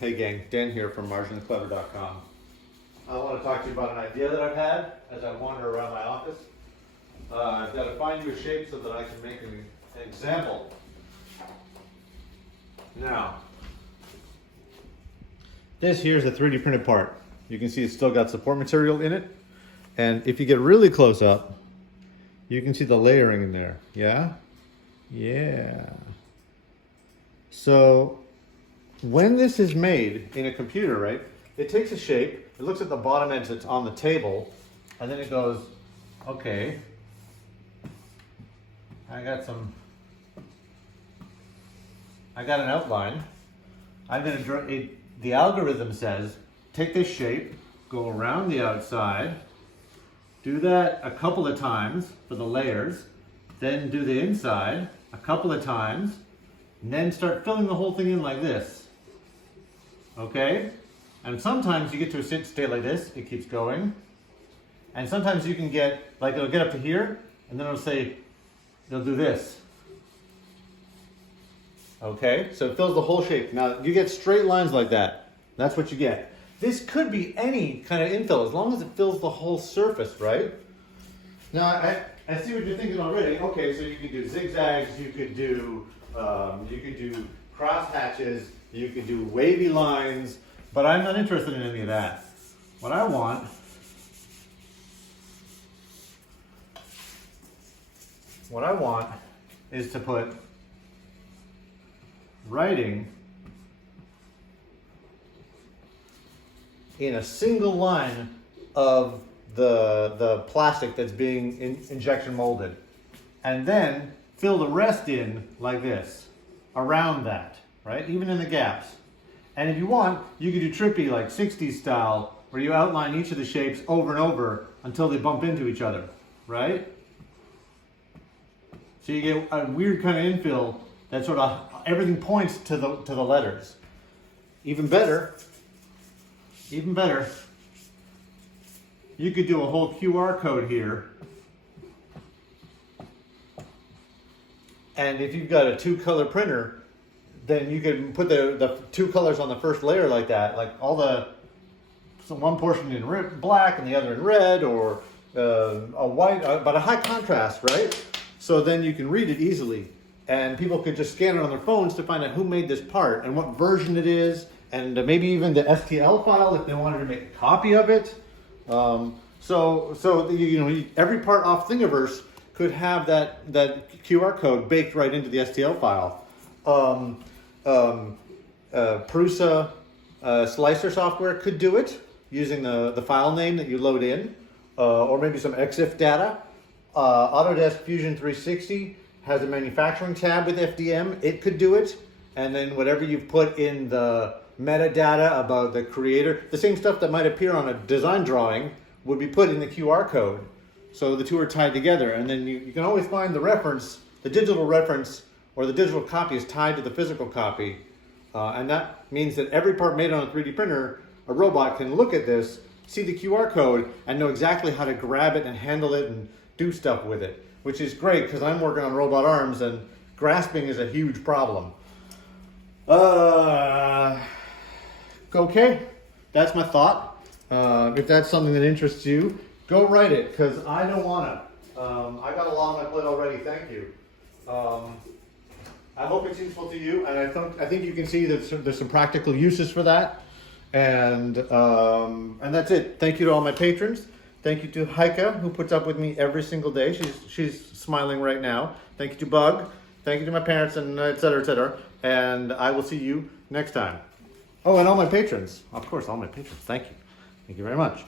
Hey gang, Dan here from marginallyclever.com. I want to talk to you about an idea that I've had as I wander around my office. I've got to find you a shape so that I can make an example. Now, this here is a 3D printed part. You can see it's still got support material in it. And if you get really close up, you can see the layering in there. Yeah? Yeah. So, when this is made in a computer, right, it takes a shape, it looks at the bottom edge that's on the table, and then it goes, okay, I got an outline. I'm going to draw it. The algorithm says, take this shape, go around the outside, do that a couple of times for the layers, then do the inside a couple of times, and then start filling the whole thing in like this. Okay? And sometimes you get to a state like this, it keeps going. And sometimes you can get, like it'll get up to here, and then it'll say, it'll do this. Okay? So it fills the whole shape. Now, you get straight lines like that. That's what you get. This could be any kind of infill, as long as it fills the whole surface, right? Now, I see what you're thinking already. Okay, so you could do zigzags, you could do cross hatches, you could do wavy lines, but I'm not interested in any of that. What I want is to put writing in a single line of the plastic that's being injection molded, and then fill the rest in like this, around that, right? Even in the gaps. And if you want, you could do trippy, like 60s style, where you outline each of the shapes over and over until they bump into each other, right? So you get a weird kind of infill that sort of, everything points to the letters. Even better, you could do a whole QR code here. And if you've got a 2-color printer, then you can put the 2 colors on the first layer like that, like so one portion in black and the other in red, or a white, but a high contrast, right? So then you can read it easily, and people could just scan it on their phones to find out who made this part and what version it is, and maybe even the STL file if they wanted to make a copy of it. So every part off Thingiverse could have that QR code baked right into the STL file. Prusa slicer software could do it using the file name that you load in, or maybe some EXIF data. Autodesk Fusion 360 has a manufacturing tab with FDM. It could do it. And then whatever you've put in the metadata about the creator, the same stuff that might appear on a design drawing would be put in the QR code. So the two are tied together, and then you can always find the reference, the digital reference, or the digital copy is tied to the physical copy. And that means that every part made on a 3D printer, a robot can look at this, see the QR code, and know exactly how to grab it and handle it and do stuff with it, which is great because I'm working on robot arms and grasping is a huge problem. Okay, that's my thought. If that's something that interests you, go write it, because I don't want to. I got a lot on my plate already, thank you. I hope it's useful to you, and I think you can see that there's some practical uses for that. And that's it. Thank you to all my patrons. Thank you to Heike, who puts up with me every single day. She's smiling right now. Thank you to Bug. Thank you to my parents, and et cetera, et cetera. And I will see you next time. Oh, and all my patrons. Of course, all my patrons. Thank you. Thank you very much.